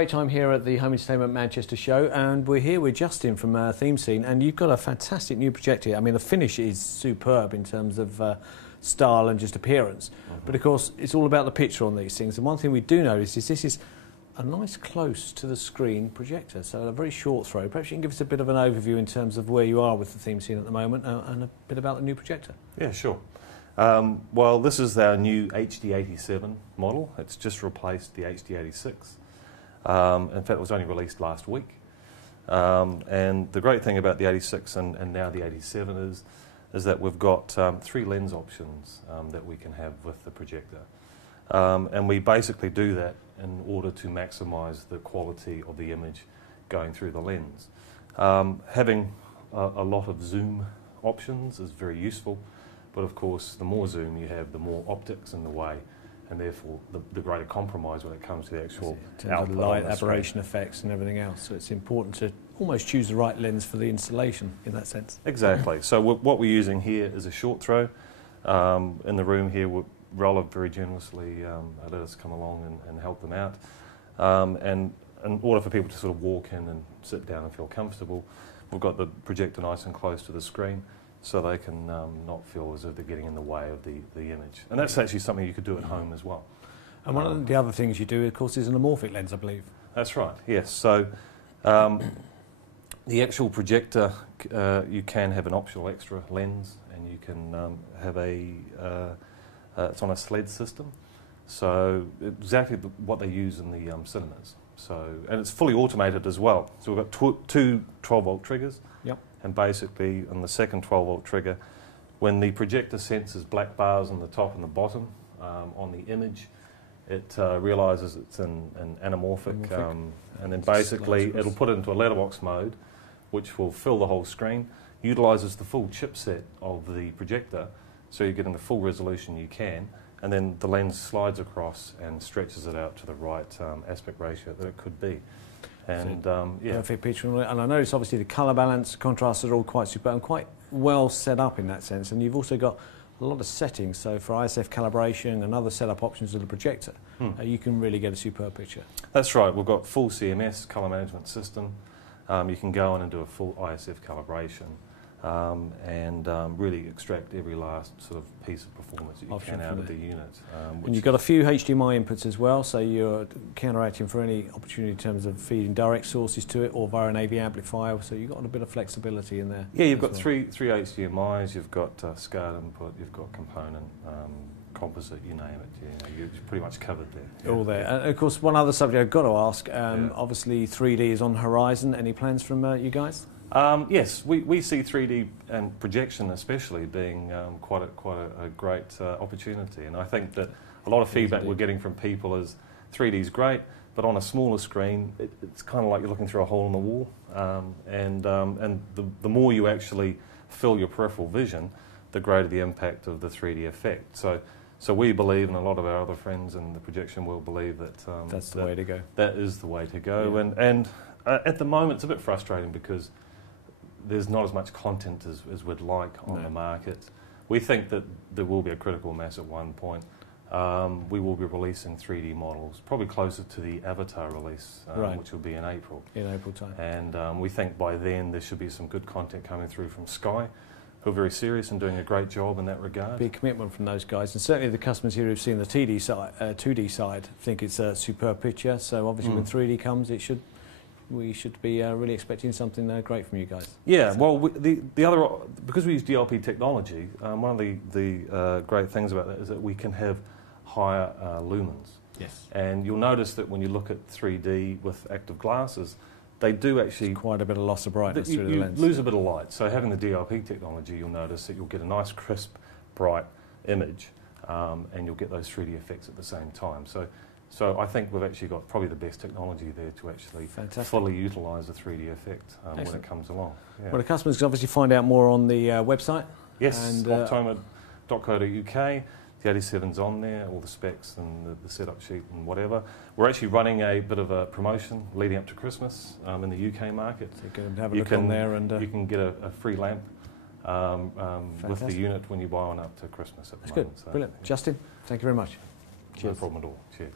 great time here at the Home Entertainment Manchester show, and we're here with Justin from Theme Scene, and you've got a fantastic new projector. I mean, the finish is superb in terms of style and just appearance, but of course it's all about the picture on these things, and one thing we do notice is this is a nice close to the screen projector, so a very short throw. Perhaps you can give us a bit of an overview in terms of where you are with the Theme Scene at the moment, and a bit about the new projector. Yeah, sure. Well, this is our new HD87 model. It's just replaced the HD86. In fact, it was only released last week. And the great thing about the 86 and now the 87 is that we've got 3 lens options that we can have with the projector. And we basically do that in order to maximise the quality of the image going through the lens. Having a lot of zoom options is very useful. But of course, the more zoom you have, the more optics in the way, and therefore the greater compromise when it comes to the actual output. Light, aberration effects and everything else. So it's important to almost choose the right lens for the installation in that sense. Exactly. So what we're using here is a short throw. In the room here, Rolla very generously let us come along and help them out. And in order for people to sort of walk in and sit down and feel comfortable, we've got the projector nice and close to the screen, so they can not feel as if they're getting in the way of the image. And that's actually something you could do at home as well. And one of the other things you do, of course, is an anamorphic lens, I believe. That's right, yes. So the actual projector, you can have an optional extra lens, and you can have it's on a sled system. So exactly what they use in the cinemas. So, and it's fully automated as well. So we've got two 12-volt triggers. Yep. And basically, on the second 12-volt trigger, when the projector senses black bars on the top and the bottom on the image, it realises it's in anamorphic, and then basically it'll put it into a letterbox mode, which will fill the whole screen, utilises the full chipset of the projector, so you're getting the full resolution you can, and then the lens slides across and stretches it out to the right aspect ratio that it could be. And yeah, perfect picture. And I notice obviously the colour balance, contrast are all quite superb and quite well set up in that sense. And you've also got a lot of settings. So for ISF calibration and other setup options of the projector, you can really get a superb picture. That's right. We've got full CMS, colour management system. You can go in and do a full ISF calibration. And really extract every last sort of piece of performance that you can out of the unit. And you've got a few HDMI inputs as well, so you're counteracting for any opportunity in terms of feeding direct sources to it or via an AV amplifier, so you've got a bit of flexibility in there. Yeah, you've got three HDMIs, you've got SCART input, you've got component, composite, you name it. You're pretty much covered there. All there. And of course, one other subject I've got to ask, obviously 3D is on the horizon. Any plans from you guys? Yes, we see 3D and projection especially being quite a great opportunity, and I think that a lot of feedback we're getting from people is 3D is great, but on a smaller screen it's kind of like you're looking through a hole in the wall, and the more you actually fill your peripheral vision, the greater the impact of the 3D effect. So we believe, and a lot of our other friends in the projection world believe that that's the way to go. That is the way to go, and at the moment it's a bit frustrating because there's not as much content as we'd like on the market. We think that there will be a critical mass at one point. We will be releasing 3D models, probably closer to the Avatar release, which will be in April. In April time. And we think by then there should be some good content coming through from Sky, who are very serious and doing a great job in that regard. Big commitment from those guys, and certainly the customers here who've seen the 2D side think it's a superb picture. So obviously when 3D comes, we should be really expecting something great from you guys. Yeah, well, the other, because we use DLP technology, one of the great things about that is that we can have higher lumens. Yes. And you'll notice that when you look at 3D with active glasses, they do actually... There's quite a bit of loss of brightness through the lens. You lose a bit of light. So having the DLP technology, you'll notice that you'll get a nice, crisp, bright image, and you'll get those 3D effects at the same time. So I think we've actually got probably the best technology there to actually fully utilise the 3D effect when it comes along. Yeah. Well, the customers can obviously find out more on the website. Yes, and Optoma.co.uk. The 87's on there, all the specs and the setup sheet and whatever. We're actually running a bit of a promotion leading up to Christmas in the UK market. So you can have a look on there, and you can get a free lamp with the unit when you buy one up to Christmas at the moment. That's good, brilliant. Justin, thank you very much. No problem at all. Cheers.